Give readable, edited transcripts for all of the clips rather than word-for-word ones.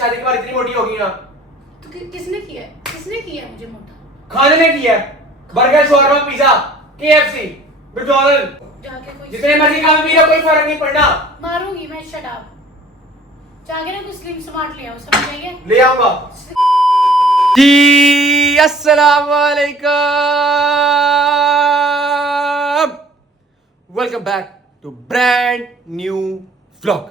शादी के बाद इतनी मोटी हो गई ना? तो किसने किया है? किसने किया है मुझे मोटा? खाने ने किया है। Burger, shawarma, pizza, KFC, McDonald, जाके कोई जितने मर्जी काम पी लो, कोई फर्क नहीं पड़ना। मारूंगी मैं, शट अप। जाके ना कुछ स्लिम स्मार्ट ले आओ, समझ आएगा? ले आऊंगा जी। अस्सलाम वालेकुम, welcome back to brand new vlog.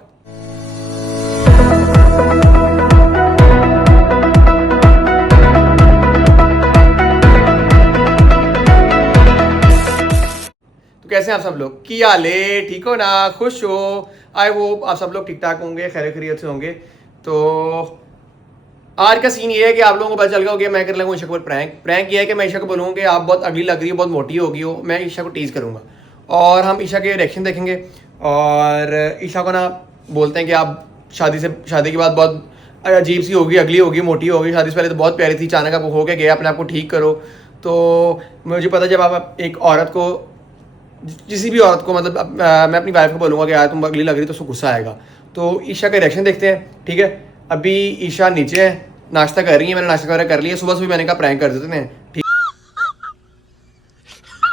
तो कैसे हैं आप सब लोग? की हाल है? ठीक हो ना? खुश हो? आई होप आप सब लोग ठीक ठाक होंगे, खैर खैरियत से होंगे। तो आज का सीन ये है कि आप लोगों को पता चल गया होगा मैं कर लूँगा ईशा को प्रैंक ये है कि मैं ईशा को बोलूँगा कि आप बहुत अगली लग रही हो, बहुत मोटी हो गई हो। मैं ईशा को टीज़ करूँगा और हम ईशा के रिएक्शन देखेंगे और ईशा को ना बोलते हैं कि आप शादी के बाद बहुत अजीब सी होगी, अगली होगी, मोटी होगी। शादी से पहले तो बहुत प्यारी थी, अचानक आप हो के गया, अपने आप को ठीक करो। तो मुझे पता जब आप एक औरत को, किसी भी औरत को, मतलब मैं अपनी वाइफ को बोलूँगा कि यार तुम अगली लग रही तो उसको गुस्सा आएगा। तो ईशा का रिएक्शन देखते हैं, ठीक है? अभी ईशा नीचे है, नाश्ता कर रही है, मैंने नाश्ता वगैरह कर लिया। सुबह मैंने कहा प्रैंक कर देते हैं, ठीक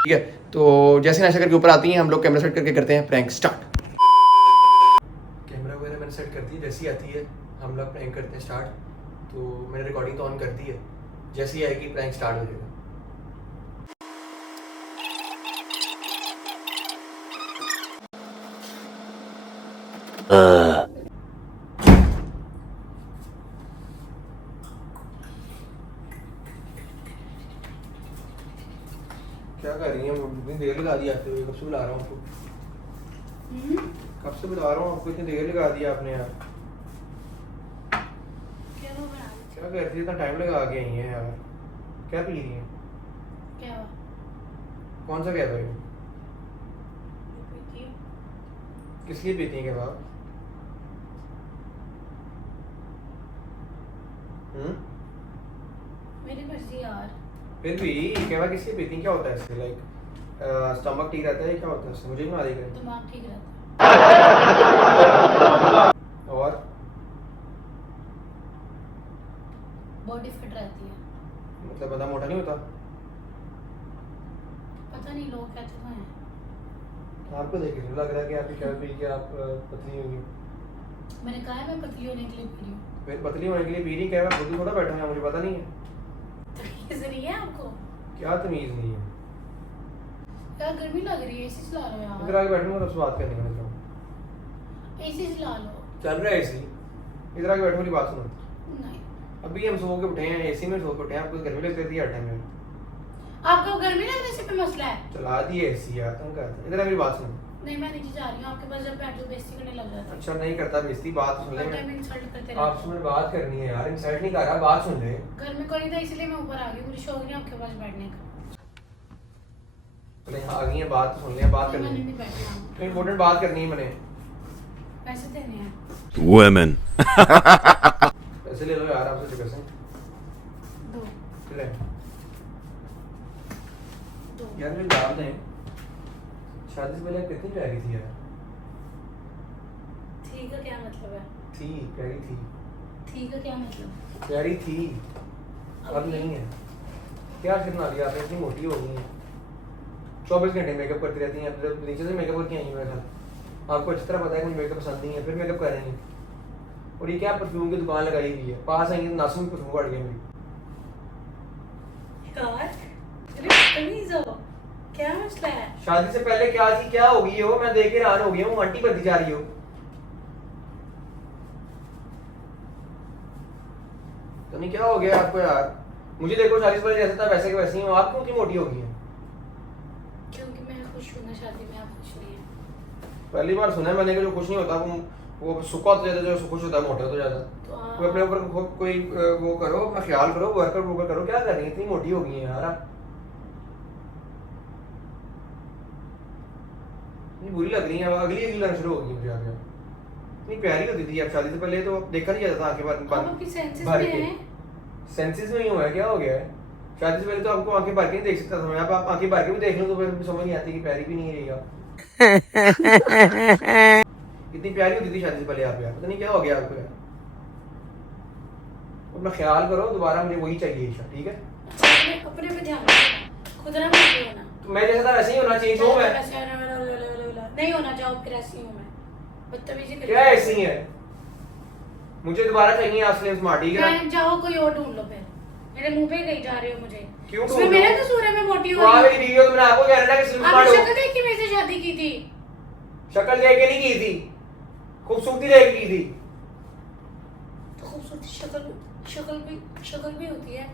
है? तो जैसे नाश्ता करके ऊपर आती हैं हम लोग कैमरा सेट करके करते हैं प्रैंक स्टार्ट। कैमरा वगैरह मैंने सेट कर दी, जैसी आती है हम लोग प्रैंक करते हैं स्टार्ट। तो मैंने रिकॉर्डिंग तो ऑन कर दी है, जैसी आएगी प्रैंक स्टार्ट हो जाएगा। क्या कर रही हैं? इतनी देर लगा दी आते हुए, कब से बुला रहा हूँ आपको, कब से बुला रहा हूँ आपको, इतनी देर लगा दी आपने यार। क्या कर रही है? इतना टाइम लगा के आई हैं यार। क्या पी रही हैं? क्या हुआ? कौन सा कहता है? किस लिए पीती हैं क्या बात? मेरी मर्जी यार। फिर भी कहवा किस लिए पीती हैं? क्या होता है इससे? लाइक स्टमक ठीक रहता है, क्या होता है इससे? मुझे भी बता देगा। दिमाग ठीक रहता है और बॉडी फिट रहती है। मतलब बंदा मोटा नहीं होता? पता नहीं, लोग कहते तो हैं। आपको देख के लग रहा है कि आपकी क्या पी के आप पतली होगी। मैंने कहा है मैं पतली होने के लिए पी रही हूँ। फिर पतली होने के लिए पी रही, क्या मैं खुद थोड़ा बैठा हूँ, मुझे पता नहीं है। तमीज नहीं है आपको? क्या तमीज नहीं है? यार गर्मी लग रही है, एसी चला लो यार। इधर आके बैठूंगा तो बात करनी है। एसी चला लो। चल रहा है एसी, इधर आके बैठो, मेरी बात सुनो। नहीं, अभी हम सो के उठे हैं, एसी में सो के उठे हैं, आपको गर्मी लगती थी हर टाइम में। आपको गर्मी लगने से कोई मसला है? चला दी एसी यार, तुम कहते इधर मेरी बात सुनो। नहीं, मैं नीचे जा रही हूँ, आपके पास जब बैठ जाओ बेइज्जती करने लग जाता है। अच्छा नहीं करता बेइज्जती, बात सुन ले। इंसल्ट करते आपसे मैं बात करनी है यार, इंसल्ट नहीं कर रहा, बात सुन ले। घर में कोई नहीं था इसलिए मैं ऊपर आ गई, मुझे शौक नहीं आपके पास बैठने का। चले आ गई है, बात तो सुन ले, बात करनी मैंने है, नहीं बैठना। इंपॉर्टेंट बात करनी है मैंने। पैसे देने हैं। Women. पैसे ले लो यार, आपसे पैसे दो। ले दो। यार। मेरी बात नहीं, शादी से पहले आप कितनी प्यारी थी यार। ठीक है, क्या मतलब है? थी प्यारी थी, ठीक है, क्या मतलब? प्यारी थी, अब नहीं है। क्या करना लिया आपने? इतनी मोटी हो गई है, 24 घंटे मेकअप करती रहती हैं। अब नीचे से मेकअप करके आई हैं मेरे साथ। आपको अच्छी तरह पता है कि मुझे मेकअप पसंद नहीं है, फिर मेकअप कर रही हैं। और ये क्या परफ्यूम की दुकान लगाई हुई है, पास आएंगे तो नासू में परफ्यूम बढ़ गई मेरी। यार तमीज हो, क्या मसला है? शादी से पहले क्या थी, क्या हो गई हो? मैं देख के हैरान हो गई हूँ, आंटी बनती जा रही हो। तो नहीं, क्या हो गया आपको यार? मुझे देखो 40 वाले जैसे था वैसे के वैसे ही हो, आप क्यों इतनी मोटी हो गई हैं? क्योंकि मैं खुश हूँ ना शादी में, आप खुश नहीं हैं। पहली बार सुना है मैंने कि जो खुश नहीं होता वो सुखा होता जाता, जो खुश होता है मोटा होता जाता। तो कोई अपने ऊपर कोई वो करो, अपना ख्याल करो, वर्कआउट करो। क्या कर रही है? इतनी मोटी हो गई है यार आप। इतनी बुरी लग रही है, अगली लगना शुरू हो गई मुझे आगे। इतनी प्यारी होती थी आप शादी से पहले, तो देखा नहीं जाता था आंखें आप आपकी सेंसेस भर में के। हैं। सेंसेस में ही हुआ है, क्या हो गया है? शादी से पहले तो आपको आंखें भर के नहीं देख सकता था मैं, आप आंखें भर के भी देख लो तो फिर समझ नहीं आती कि प्यारी भी नहीं है आप। इतनी प्यारी होती थी शादी से पहले आप यार, पता नहीं क्या हो गया आपको यार। अपना ख्याल करो, दोबारा मुझे वही चाहिए ईशा, ठीक है? अपने पे ध्यान रखना, खुद ना मोटी होना। तो मैं जैसा था वैसे ही होना, चेंज हूँ मैं? नहीं होना, जाओ फिर ऐसी हूँ मैं, बदतमीजी करके। क्या ऐसी है? मुझे दोबारा चाहिए आपसे स्मार्ट, ठीक है? मैं जाओ कोई और ढूंढ लो फिर, मेरे मुंह पे कहीं जा रहे हो मुझे। क्यों उसमें ढूंढ मेरा लो? कसूर है, मैं मोटी हो तो आप रही मेरी बीवी हो तो मैंने आपको कहना था कि स्लिम हूँ। स्मार्ट आपने हो। शक्ल देख के मेरे से शादी की थी। शक्ल देख के नहीं की थी, खूबसूरती देख के की थी। तो खूबसूरती शक्ल भी होती है।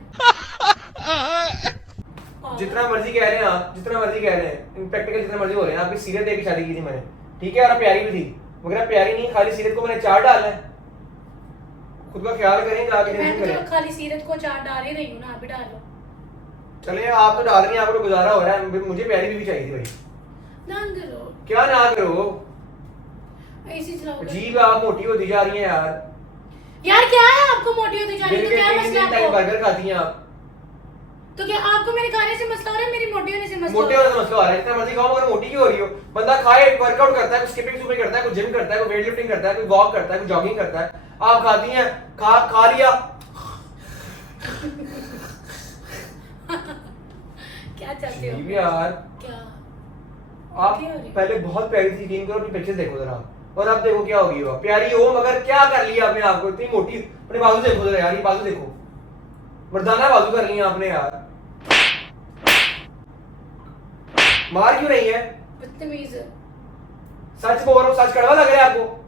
जितना मर्जी कह रहे हैं आप, जितना मर्जी कह रहे हैं, इम्प्रैक्टिकल जितना मर्जी हो रहे हैं, आपकी सीरत देख के शादी की थी मैंने, ठीक है? और प्यारी भी थी, मगर आप प्यारी नहीं, खाली सीरत को मैंने चार डालना है। खुद का ख्याल करें, जाके मैं टेंशन तो करें। खाली सीरत को चार डाल ही रही हूँ ना, आप भी डाल लो। चले आप तो डाल रही हैं, आपको तो गुजारा हो रहा है, मुझे प्यारी बीवी चाहिए थी भाई। ना करो, क्या ना करो? ऐसी चलाओ। अजीब, आप मोटी होती जा रही हैं यार। यार क्या है आपको मोटी होती जा रही है, तो क्या मसला है आपको? बर्गर खाती हैं आप, तो क्या आपको मेरे खाने से मसला हो रहा है, मेरी मोटी होने से मसला मोटे होने से मसला आ रहा है। जितना मर्जी खाओ मगर मोटी क्यों हो रही हो? बंदा खाए, वर्कआउट करता है, कुछ स्किपिंग सुपिंग करता है, कुछ जिम करता है, कुछ वेट लिफ्टिंग करता है, कुछ वॉक करता है, कुछ जॉगिंग करता है। आप खाती हैं, खा लिया। क्या चाहते हो? अजीब यार। क्या आप पहले बहुत प्यारी थी, यकीन करो, अपनी पिक्चर देखो जरा, और अब देखो क्या होगी। वो प्यारी हो मगर क्या कर लिया आपने आपको, इतनी मोटी। अपने बाजू देखो जरा यार, ये बाजू देखो, मर्दाना बाजू कर रही है आपने यार। मार क्यों रही है? बदतमीज। सच बोल रहा हूँ, सच कड़वा लग रहा है आपको?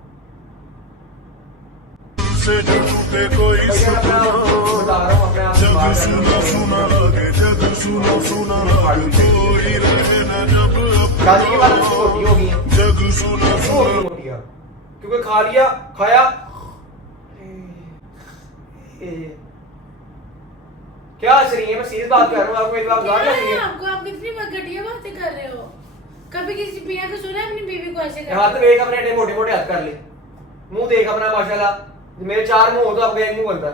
से टूटे कोई भैया मैं अपना बता रहा हूँ, अपने आप से बात कर रहा हूँ। सुना लगे, जग सुना लगे, कोई रहे न जब शादी के बाद मुझसे मोटी हो गई है, जग सुना क्यों हो गई मोटी आप? क्योंकि खा लिया, खाया। क्या हंस रही है? मैं सीरियस बात कर रहा हूँ, आपको एक बात क्या गाड़ लग रही है है। आपको? आप कितनी घटिया बातें कर रहे हो? कभी किसी पिया को सुना है अपनी बीवी को ऐसे हाथ करते? देख अपने एडे मोटे मोटे हाथ कर ले, मुंह देख अपना माशाल्लाह, मेरे चार मुंह हो तो आपका एक मुंह बनता है।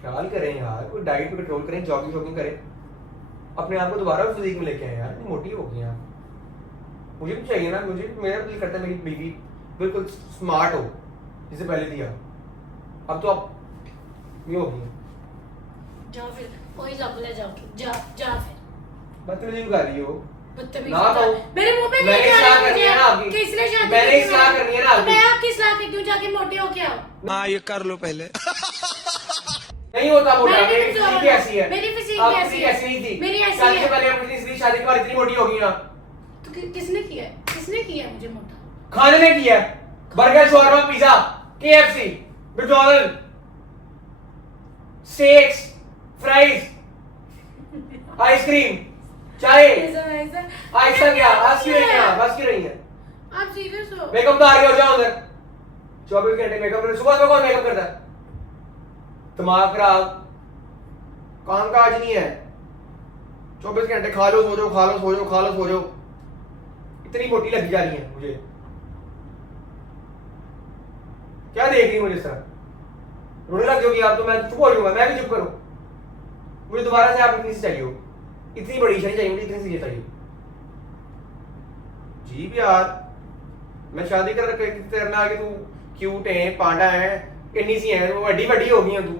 ख्याल करें यार, कोई डाइट पे कंट्रोल करें, जॉगिंग शॉगिंग करें, अपने आप को दोबारा फिजिक में लेके आए यार। इतनी मोटी हो गई हैं आप। मुझे भी चाहिए ना, मुझे मेरा दिल करता है मेरी बीवी बिल्कुल स्मार्ट हो जिसे पहले दिया। अब तो आप ये हो गई। जाओ फिर वही जब ले जाओ, जा फिर। बदतमीजी कर रही हो। बदतमीजी ना कहो। मेरे मुंह पे मैंने नहीं सलाह जा करनी है ना आपकी। कि इसलिए शादी मैंने की थी सलाह मैंने। करनी है ना तो आपकी। मैं आपकी सलाह करती हूँ, जाके मोटे हो के आओ। हाँ ये कर लो पहले। नहीं होता मोटा, मेरी मेरी फिजिक फिजिक ऐसी है। मेरी फिजिक आपकी ऐसी है। ऐसी नहीं थी। मेरी ऐसी शादी है। से पहले अपनी इसलिए शादी के बाद इतनी मोटी हो गई ना। तो किसने किया है? किसने किया है मुझे मोटा? खाने ने किया है। Burger, shawarma, pizza, KFC, McDonald, steaks, fries, ice cream, चाय। ऐसा क्या? बस क्यों रही है? बस क्यों रही है? आप सीरियस हो? मेकअप तो आ रही हो, जाओ अंदर। 24 घंटे मेकअप, सुबह में कौन मेकअप करता है? दिमाग खराब, काम काज नहीं है। 24 घंटे खा लो सो जाओ, खा लो सो जाओ, खा लो सो जाओ। इतनी मोटी लगी जा रही है मुझे। क्या देख रही मुझे इस तरह? रोने लग जाओगी आप तो मैं चुप हो जाऊंगा, मैं भी चुप करूं। मुझे दोबारा से आप इतनी सी चाहिए हो, इतनी बड़ी नहीं चाहिए मुझे, इतनी सी ये चाहिए। जी भी यार, मैं शादी कर तेरे आगे तू क्यूट है, पांडा है, किन्नी सी है, वड्डी वड्डी हो गई है तू।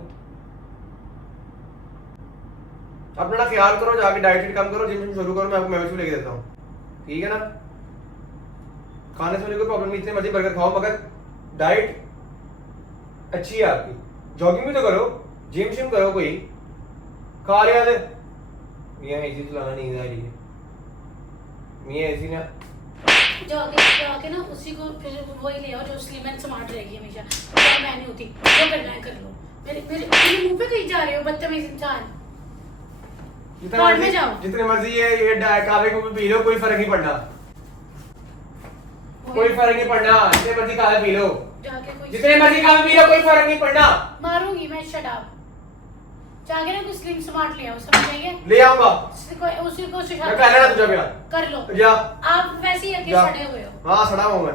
अपना ख्याल करो, जाके डाइट शीट कम करो, जिम शुरू करो, मैं आपको मेंबरशिप लेके देता हूँ, ठीक है ना? खाने से मुझे कोई प्रॉब्लम नहीं, इतने मर्जी बर्गर खाओ मगर डाइट अच्छी है आपकी। जॉगिंग भी तो करो, जिम शिम करो, कोई खा लिया थे मियाँ ऐसी चलाना नहीं आ रही है, मियाँ ऐसी ना जाके ना उसी को फिर वही ले आओ जो स्लिम एंड स्मार्ट रहेगी हमेशा। तो मैं नहीं होती, जो करना है कर लो। मेरे मुंह पे कहीं जा रहे हो बदतमीज इंसान। जितना में जाओ। जितने मर्जी ये कावे को भी पी लो, कोई फर्क नहीं पड़ना, कोई फर्क नहीं पड़ना। जितने मर्जी कावे पी लो, जाके कोई जितने मर्जी कावे पी लो, कोई फर्क नहीं पड़ना। मारूंगी मैं, शट अप। जाके ना कुछ स्लिम स्मार्ट ले आओ, समझ आइए? ले आऊंगा उसी को मैं, कर लेना तुझे प्यार। कर लो। जा आप वैसे ही आके जा। सड़े हुए हो। हाँ सड़ा हूँ मैं।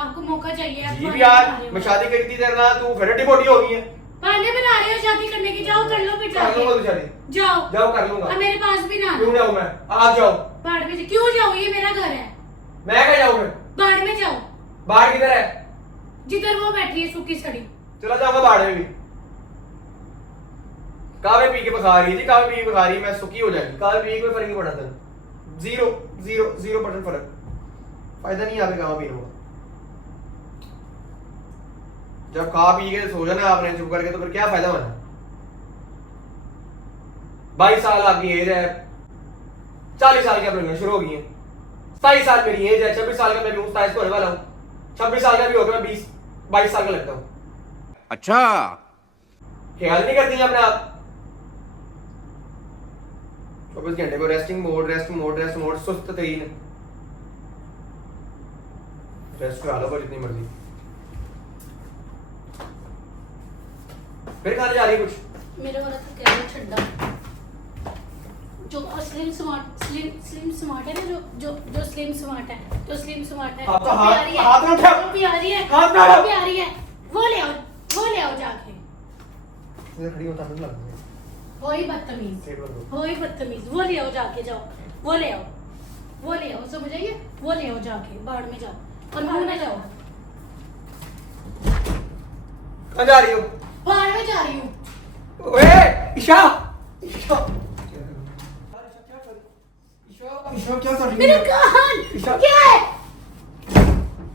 आपको मौका चाहिए। आप जी बहाने भी यार, बना रहे हो। मैं शादी करी थी तेरे ना, तू फिर हड्डी मोटी हो गई है। बहाने बना रहे हो शादी करने की। जाओ कर लो फिर कर लूंगा जाके। तू शादी, जाओ जाओ कर लूंगा। अब मेरे पास भी ना आना। क्यों जाऊँ मैं? आप जाओ। बाढ़ में क्यों जाओ? ये मेरा घर है। मैं क्या जाऊँ? मैं बाढ़ में जाओ। बाहर किधर है? जिधर वो बैठी है सूखी सड़ी। चला जाऊंगा बाड़े में भी। कावे पी के बुखार रही है जी, कावे पी के बुखार रही है, मैं सुखी हो जाएगी। कावे पी के कोई फर्क नहीं पड़ा था, 0% फर्क। फायदा नहीं आपके कावा पीने का। जब खा पी के सो जाना आपने चुप करके, तो फिर क्या फायदा होना। 22 साल आपकी एज है, 40 साल की अपनी शुरू हो गई है, 27 साल मेरी एज है, 26 साल का मैं भी हूँ, 27 को होने वाला हूँ, 26 साल का भी होगा, मैं 22 साल का लगता हूँ। अच्छा ख्याल नहीं करती हैं अपने आप। 24 घंटे को रेस्ट मोड सुस्त तरीन रेस्ट करा लो पर जितनी मर्जी। फिर खाने जा रही है कुछ? मेरे वाला तो कह रहा ठंडा जो स्लिम स्मार्ट है ना, जो स्लिम स्मार्ट है, जो स्लिम स्मार्ट है, आप तो जो हाथ- प्यारी है, हाथ में उठाओ। जो प्यारी है, हाथ में उठाओ। जो प्यारी है, वो ले आओ जाके। ये खड़ी होता है लग वही बदतमीज, वो ले आओ जाके, जाओ वो ले आओ, समझ आइए, वो ले आओ जाके, बाढ़ में जाओ और मुंह ना जाओ। कहाँ जा रही हो? बाढ़ में जा रही हूँ। ओए ईशा क्या कर रही मेरा है? कान ईशा। क्या है?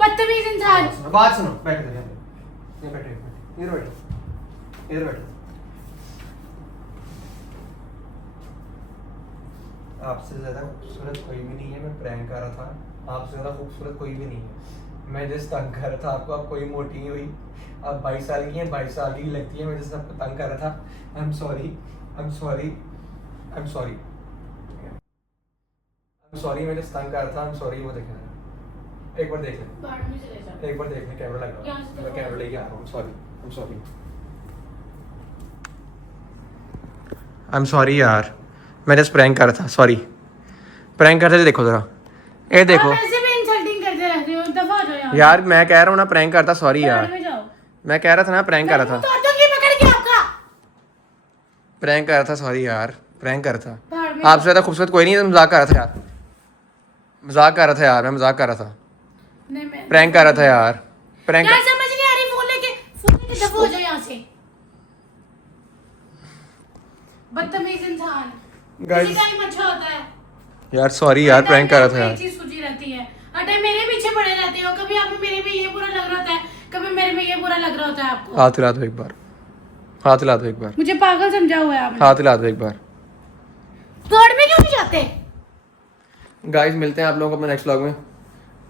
बदतमीज इंसान। बात सुनो, बैठो इधर, यहाँ बैठो, इधर बैठो। आपसे ज्यादा खूबसूरत कोई भी नहीं है, मैं प्रैंक कर रहा था। आपसे ज्यादा खूबसूरत कोई भी नहीं है, मैं जिस तंग कर रहा था आपको, आप कोई मोटी नहीं हुई। आप 22 साल की हैं, 22 साल की लगती है, मैं जिस आपको तंग कर रहा था। आई एम सॉरी, मैं जिस तंग कर रहा था, आई एम सॉरी। वो देखना, एक बार देख लें, बाढ़ में चले जाओ। एक बार देख लें, कैमरा लगा यहाँ से मैं देखो। कैमरा लेके आ रहा हूँ। आई एम सॉरी यार, मैं जस्ट प्रैंक कर रहा था, सॉरी। प्रैंक करते थे, देखो जरा, ये देखो आप ऐसे भी इंसल्टिंग करते रहते हो, दफा हो जाओ यहाँ। यार, मैं कह रहा हूँ ना प्रैंक करता, सॉरी यार। बाढ़ में जाओ। मैं कह रहा था ना प्रैंक कर रहा था, तो दूंगी पकड़ के आपका। प्रैंक कर रहा था, सॉरी यार, प्रैंक कर रहा था। बाढ़ में आपसे ज्यादा खूबसूरत कोई नहीं है, मजाक कर रहा था यार, मजाक कर रहा था यार, मैं मजाक कर रहा था, नहीं, मैं प्रैंक कर रहा था यार, प्रैंक। यार समझ नहीं आ रही, फोन लेके दफा हो जाओ यहाँ से। बदतमीज इंसान। Guys- किसी का ही अच्छा होता है। यार सॉरी यार, प्रैंक कर रहा था एक यार। चीज सूझी रहती है, अटे मेरे पीछे पड़े रहते हो, कभी आप मेरे में ये बुरा लग रहा होता है, कभी मेरे में ये बुरा लग रहा होता है आपको। हाथ हिला दो एक बार, हाथ हिला दो एक बार, मुझे पागल समझा हुआ है आपने। हाथ हिला दो एक बार। दौड़ में क्यों नहीं जाते? गाइस, मिलते हैं आप लोगों को अपने नेक्स्ट व्लॉग में।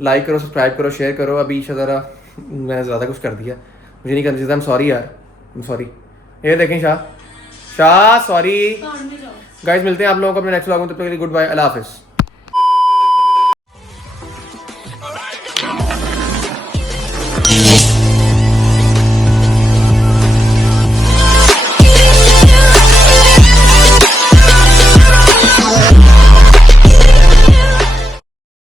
लाइक करो, सब्सक्राइब करो, शेयर करो। अभी ज़रा मैं ज़्यादा कुछ कर दिया, मुझे नहीं करना चाहिए था। आई एम सॉरी यार, आई एम सॉरी। ये देखें शाह, सॉरी दौड़ में जाओ। गाइस। मिलते हैं आप लोगों को अपने नेक्स्ट व्लॉग में, तब तक के लिए गुड बाय, अल्लाह हाफिज़।